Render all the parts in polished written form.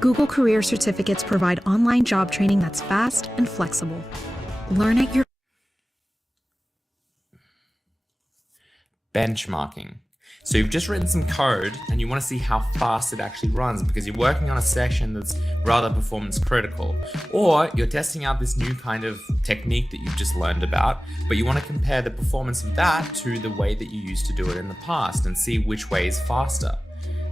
Google Career Certificates provide online job training that's fast and flexible. Learn at your... Benchmarking. So you've just written some code and you want to see how fast it actually runs because you're working on a section that's rather performance critical. Or you're testing out this new kind of technique that you've just learned about, but you want to compare the performance of that to the way that you used to do it in the past and see which way is faster.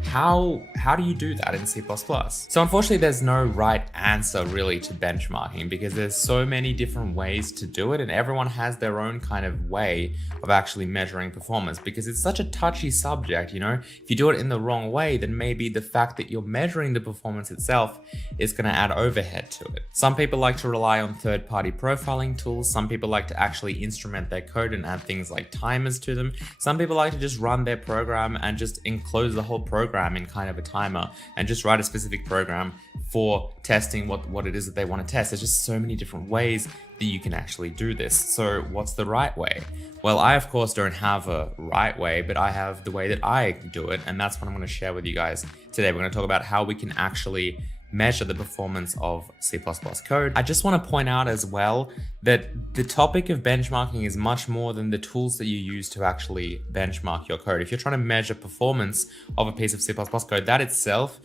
How do you do that in C++? So unfortunately, there's no right answer really to benchmarking because there's so many different ways to do it and everyone has their own kind of way of actually measuring performance because it's such a touchy subject, you know? If you do it in the wrong way, then maybe the fact that you're measuring the performance itself is going to add overhead to it. Some people like to rely on third-party profiling tools. Some people like to actually instrument their code and add things like timers to them. Some people like to just run their program and just enclose the whole program in kind of a timer and just write a specific program for testing what it is that they want to test. There's just so many different ways that you can actually do this. So what's the right way? Well, I of course don't have a right way, but I have the way that I do it, and that's what I'm going to share with you guys today. We're going to talk about how we can actually measure the performance of C++ code. I just want to point out as well that the topic of benchmarking is much more than the tools that you use to actually benchmark your code. If you're trying to measure performance of a piece of C++ code, that itself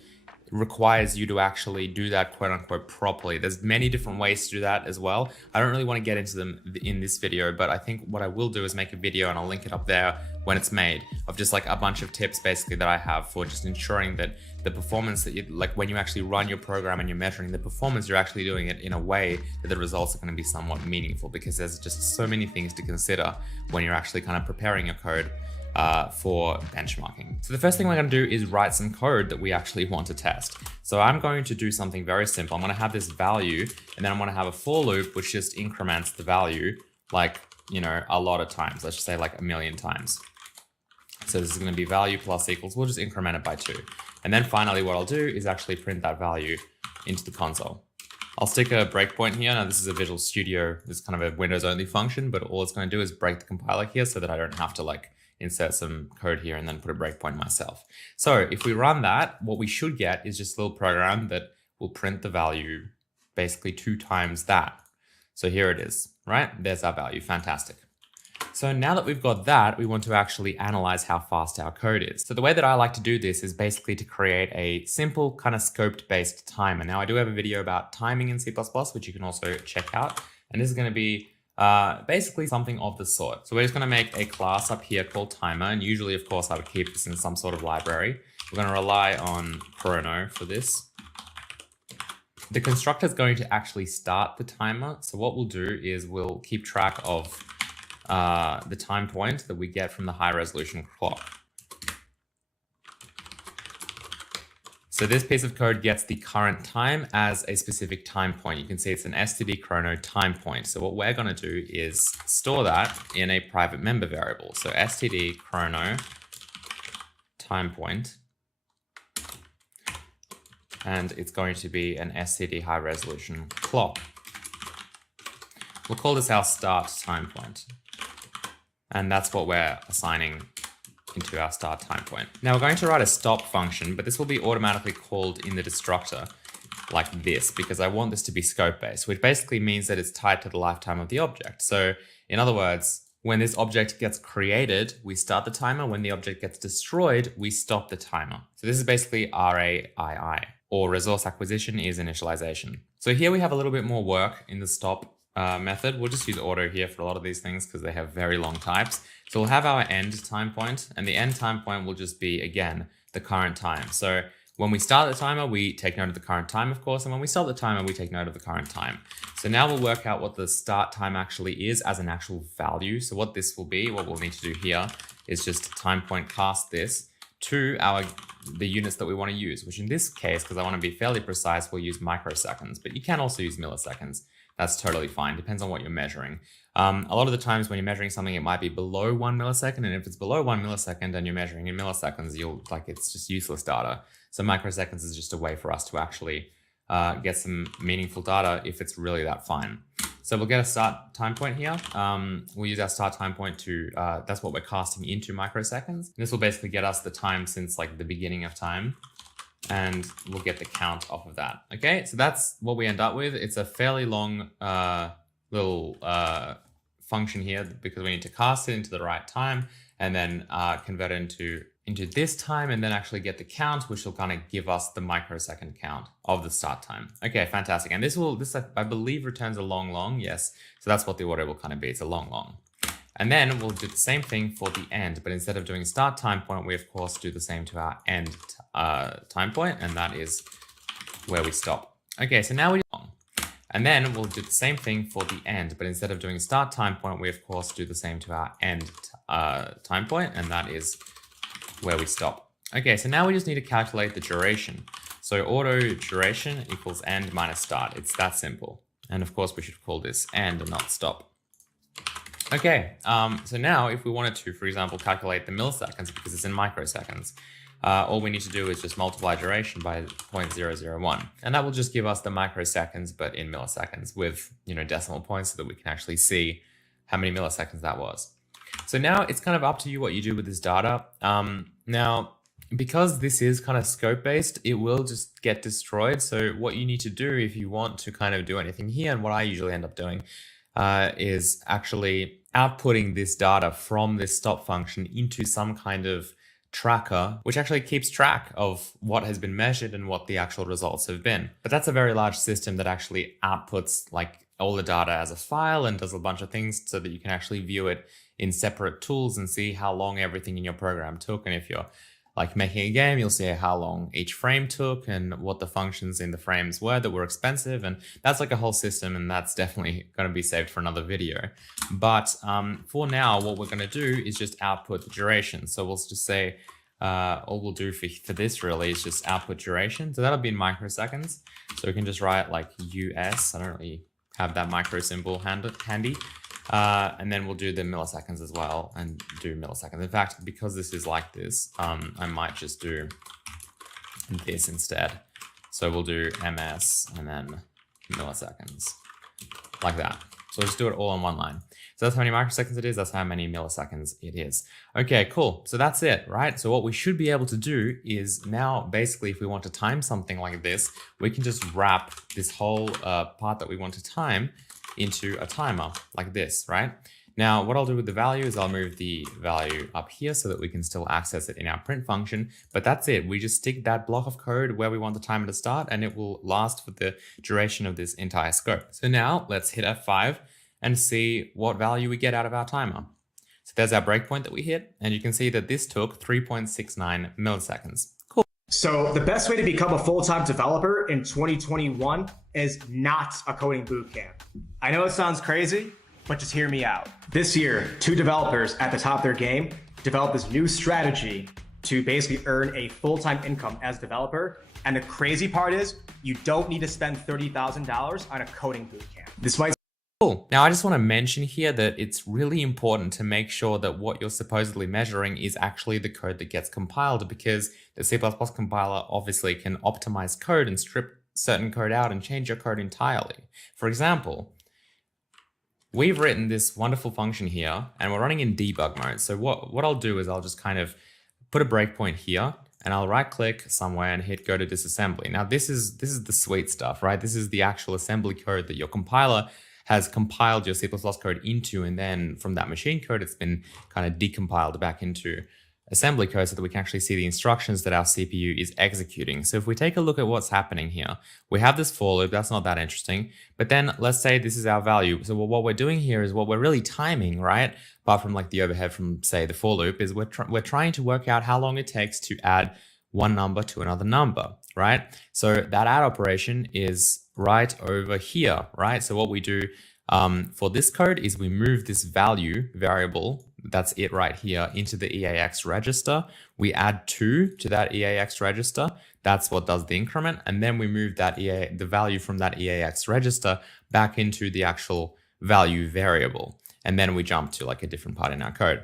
requires you to actually do that quote unquote properly. There's many different ways to do that as well. I don't really want to get into them in this video, but I think what I will do is make a video and I'll link it up there when it's made of just like a bunch of tips basically that I have for just ensuring that the performance that you like when you actually run your program and you're measuring the performance, you're actually doing it in a way that the results are going to be somewhat meaningful because there's just so many things to consider when you're actually kind of preparing your code for benchmarking. So the first thing we're going to do is write some code that we actually want to test. So I'm going to do something very simple. I'm going to have this value and then I'm going to have a for loop which just increments the value like, you know, a lot of times. Let's just say like 1,000,000 times. So this is going to be value plus equals. We'll just increment it by 2. And then finally what I'll do is actually print that value into the console. I'll stick a breakpoint here. Now this is a Visual Studio. This is kind of a Windows only function, but all it's going to do is break the compiler here so that I don't have to like insert some code here and then put a breakpoint myself. So if we run that, what we should get is just a little program that will print the value basically 2 times that. So here it is, right? There's our value, fantastic. So now that we've got that, we want to actually analyze how fast our code is. So the way that I like to do this is basically to create a simple kind of scoped based timer. Now I do have a video about timing in C++, which you can also check out. And this is going to be basically something of the sort. So we're just going to make a class up here called timer. And usually, of course, I would keep this in some sort of library. We're going to rely on chrono for this. The constructor is going to actually start the timer. So what we'll do is we'll keep track of the time point that we get from the high resolution clock. So this piece of code gets the current time as a specific time point. You can see it's an std chrono time point. So what we're going to do is store that in a private member variable. So std chrono time point, and it's going to be an std high resolution clock. We'll call this our start time point. And that's what we're assigning into our start time point. Now we're going to write a stop function, but this will be automatically called in the destructor like this, because I want this to be scope based, which basically means that it's tied to the lifetime of the object. So in other words, when this object gets created, we start the timer. When the object gets destroyed, we stop the timer. So this is basically RAII, or resource acquisition is initialization. So here we have a little bit more work in the stop method. We'll just use auto here for a lot of these things because they have very long types. So we'll have our end time point, and the end time point will just be, again, the current time. So when we start the timer, we take note of the current time, of course, and when we stop the timer, we take note of the current time. So now we'll work out what the start time actually is as an actual value. So what this will be, what we'll need to do here is just time point cast this to the units that we want to use, which in this case, because I want to be fairly precise, we'll use microseconds, but you can also use milliseconds. that's totally fine. Depends on what you're measuring. A lot of the times when you're measuring something, it might be below 1 millisecond. And if it's below 1 millisecond and you're measuring in milliseconds, it's just useless data. So microseconds is just a way for us to actually get some meaningful data if it's really that fine. So we'll get a start time point here. We'll use our start time point to, that's what we're casting into microseconds. This will basically get us the time since like the beginning of time, and we'll get the count off of that. Okay, so that's what we end up with. It's a fairly long little function here because we need to cast it into the right time and then convert it into this time and then actually get the count, which will kind of give us the microsecond count of the start time. Okay, fantastic. And this I believe returns a long, yes. So that's what the order will kind of be. It's a long. And then we'll do the same thing for the end, but instead of doing start time point, we of course do the same to our end time point, and that is where we stop. Okay, so now and then we'll do the same thing for the end, but instead of doing start time point, we of course do the same to our end time point, and that is where we stop. Okay, so now we just need to calculate the duration. So auto duration equals end minus start. It's that simple. And of course we should call this end and not stop. Okay, so now if we wanted to, for example, calculate the milliseconds because it's in microseconds, all we need to do is just multiply duration by 0.001. And that will just give us the microseconds, but in milliseconds with, decimal points so that we can actually see how many milliseconds that was. So now it's kind of up to you what you do with this data. Now, because this is kind of scope based, it will just get destroyed. So what you need to do if you want to kind of do anything here, and what I usually end up doing, is actually outputting this data from this stop function into some kind of tracker, which actually keeps track of what has been measured and what the actual results have been. But that's a very large system that actually outputs like all the data as a file and does a bunch of things so that you can actually view it in separate tools and see how long everything in your program took. And if you're like making a game, you'll see how long each frame took and what the functions in the frames were that were expensive. And that's like a whole system, and that's definitely going to be saved for another video. But for now, what we're going to do is just output the duration. So we'll just say, all we'll do for this really is just output duration. So that'll be in microseconds. So we can just write like US. I don't really have that micro symbol handy. And then we'll do the milliseconds as well and do milliseconds. In fact, because this is like this, I might just do this instead. So we'll do ms and then milliseconds like that. So just do it all in one line. So that's how many microseconds it is. That's how many milliseconds it is. Okay, cool. So that's it, right? So what we should be able to do is now, basically, if we want to time something like this, we can just wrap this whole part that we want to time into a timer like this, right? Now, what I'll do with the value is I'll move the value up here so that we can still access it in our print function. But that's it. We just stick that block of code where we want the timer to start, and it will last for the duration of this entire scope. So now let's hit F5 and see what value we get out of our timer. So there's our breakpoint that we hit, and you can see that this took 3.69 milliseconds. Cool. So the best way to become a full-time developer in 2021 is not a coding bootcamp. I know it sounds crazy, but just hear me out. This year, 2 developers at the top of their game developed this new strategy to basically earn a full-time income as a developer. And the crazy part is you don't need to spend $30,000 on a coding bootcamp. This might Cool. Now, I just want to mention here that it's really important to make sure that what you're supposedly measuring is actually the code that gets compiled, because the C++ compiler obviously can optimize code and strip certain code out and change your code entirely. For example, we've written this wonderful function here and we're running in debug mode. So what I'll do is I'll just kind of put a breakpoint here and I'll right click somewhere and hit go to disassembly. Now this is the sweet stuff, right? This is the actual assembly code that your compiler has compiled your C++ code into, and then from that machine code, it's been kind of decompiled back into assembly code so that we can actually see the instructions that our CPU is executing. So if we take a look at what's happening here, we have this for loop. That's not that interesting. But then let's say this is our value. So what we're doing here is what we're really timing, right? Apart from like the overhead from, say, the for loop, is we're trying to work out how long it takes to add one number to another number, right? So that add operation is right over here, right? So what we do for this code is we move this value variable that's it right here, into the EAX register. We add 2 to that EAX register. That's what does the increment. And then we move that the value from that EAX register back into the actual value variable. And then we jump to like a different part in our code.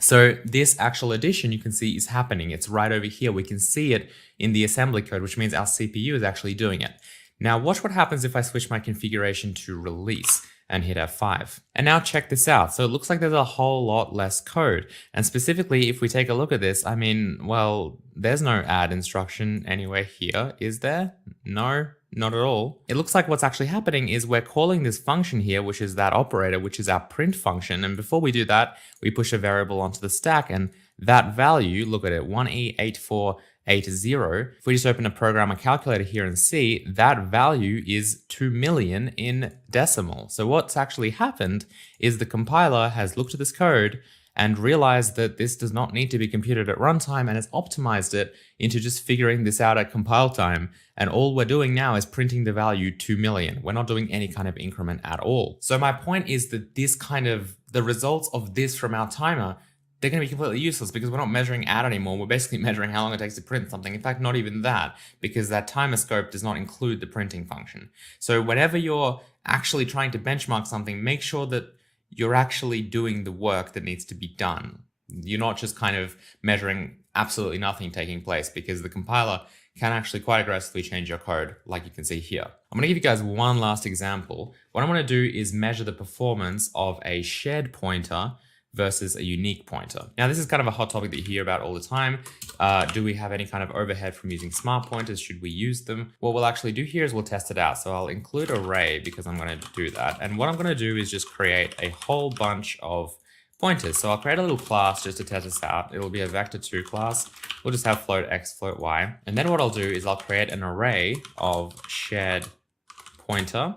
So this actual addition you can see is happening. It's right over here. We can see it in the assembly code, which means our CPU is actually doing it. Now watch what happens if I switch my configuration to release and hit F5. And now check this out. So it looks like there's a whole lot less code. And specifically, if we take a look at this, I mean, well, there's no add instruction anywhere here, is there? No, not at all. It looks like what's actually happening is we're calling this function here, which is that operator, which is our print function. And before we do that, we push a variable onto the stack, and that value, look at it, 1E8480. If we just open a programmer calculator here and see, that value is 2 million in decimal. So what's actually happened is the compiler has looked at this code and realized that this does not need to be computed at runtime, and has optimized it into just figuring this out at compile time. And all we're doing now is printing the value 2 million. We're not doing any kind of increment at all. So my point is that the results of this from our timer, they're going to be completely useless because we're not measuring out anymore. We're basically measuring how long it takes to print something. In fact, not even that, because that timer scope does not include the printing function. So whenever you're actually trying to benchmark something, make sure that you're actually doing the work that needs to be done. You're not just kind of measuring absolutely nothing taking place, because the compiler can actually quite aggressively change your code, like you can see here. I'm going to give you guys one last example. What I'm going to do is measure the performance of a shared pointer versus a unique pointer. Now, this is kind of a hot topic that you hear about all the time. Do we have any kind of overhead from using smart pointers? Should we use them? What we'll actually do here is we'll test it out. So I'll include array because I'm going to do that. And what I'm going to do is just create a whole bunch of pointers. So I'll create a little class just to test this out. It'll be a vector2 class. We'll just have float x, float y. And then what I'll do is I'll create an array of shared pointer.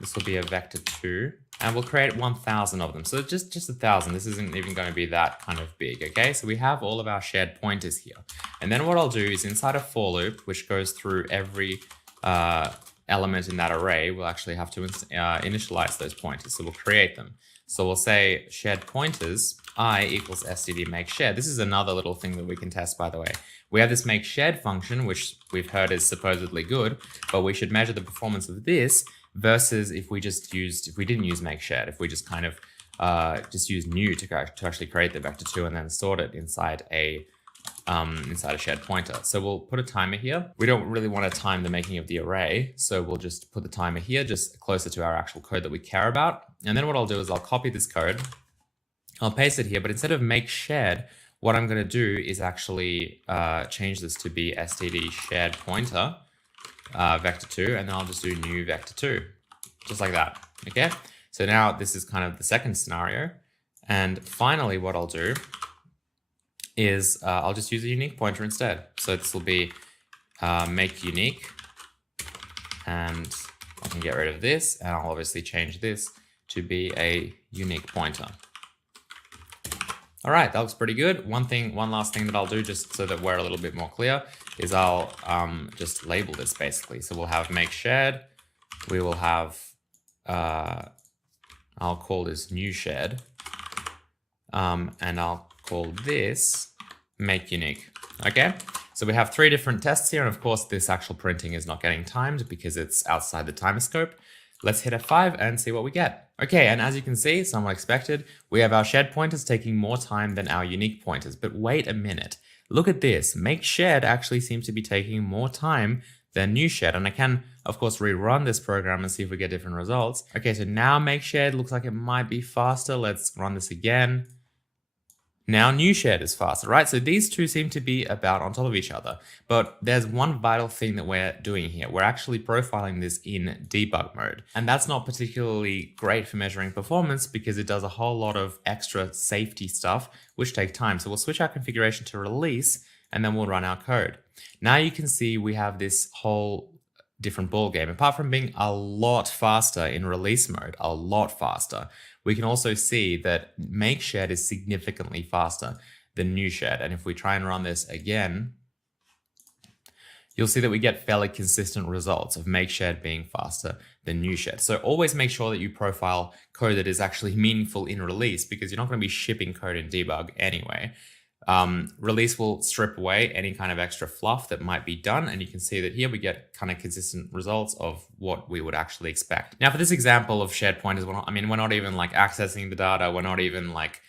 This will be a vector2. And we'll create 1,000 of them. So just 1,000. This isn't even going to be that kind of big, okay? So we have all of our shared pointers here. And then what I'll do is inside a for loop, which goes through every element in that array, we'll actually have to initialize those pointers. So we'll create them. So we'll say shared pointers, I equals std make shared. This is another little thing that we can test, by the way. We have this make shared function, which we've heard is supposedly good, but we should measure the performance of this versus if we didn't use make shared, if we just kind of just use new to actually create the vector2 and then sort it inside a shared pointer. So we'll put a timer here. We don't really want to time the making of the array, so we'll just put the timer here, just closer to our actual code that we care about. And then what I'll do is I'll copy this code, I'll paste it here, but instead of make shared, what I'm going to do is actually change this to be std shared pointer vector2, and then I'll just do new vector2, just like that. Okay, so now this is kind of the second scenario. And finally, what I'll do is I'll just use a unique pointer instead. So this will be make unique, and I can get rid of this, and I'll obviously change this to be a unique pointer. All right, that looks pretty good. One last thing that I'll do, just so that we're a little bit more clear, is I'll just label this basically. So we'll have make shared. We will have, I'll call this new shared. And I'll call this make unique. Okay, so we have 3 different tests here. And of course, this actual printing is not getting timed because it's outside the timer scope. Let's hit F5 and see what we get. Okay, and as you can see, somewhat expected, we have our shared pointers taking more time than our unique pointers. But wait a minute, look at this. Make shared actually seems to be taking more time than new shared. And I can, of course, rerun this program and see if we get different results. Okay, so now make shared looks like it might be faster. Let's run this again. Now new shared is faster, right? So these two seem to be about on top of each other. But there's one vital thing that we're doing here. We're actually profiling this in debug mode. And that's not particularly great for measuring performance because it does a whole lot of extra safety stuff, which take time. So we'll switch our configuration to release, and then we'll run our code. Now you can see we have this whole different ball game. Apart from being a lot faster in release mode, a lot faster, we can also see that make shared is significantly faster than new shared. And if we try and run this again, you'll see that we get fairly consistent results of make shed being faster than new shed. So always make sure that you profile code that is actually meaningful in release, because you're not going to be shipping code in debug anyway. Release will strip away any kind of extra fluff that might be done, and you can see that here we get kind of consistent results of what we would actually expect. Now for this example of shared pointers, we're not even like accessing the data, we're not even like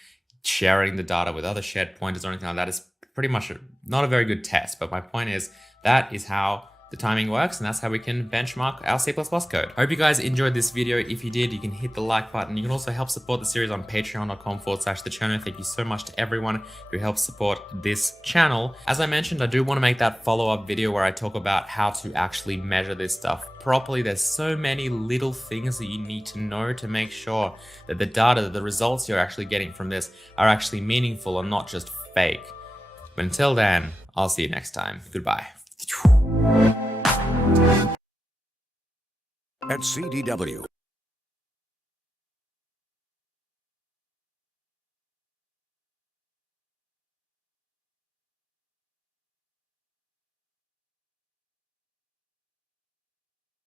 sharing the data with other shared pointers or anything like that. It's pretty much not a very good test, but my point is that is how the timing works, and that's how we can benchmark our C++ code. I hope you guys enjoyed this video. If you did, you can hit the like button. You can also help support the series on patreon.com/thechannel. Thank you so much to everyone who helps support this channel. As I mentioned, I do want to make that follow-up video where I talk about how to actually measure this stuff properly. There's so many little things that you need to know to make sure that the data, the results you're actually getting from this are actually meaningful and not just fake. But until then, I'll see you next time. Goodbye. At CDW,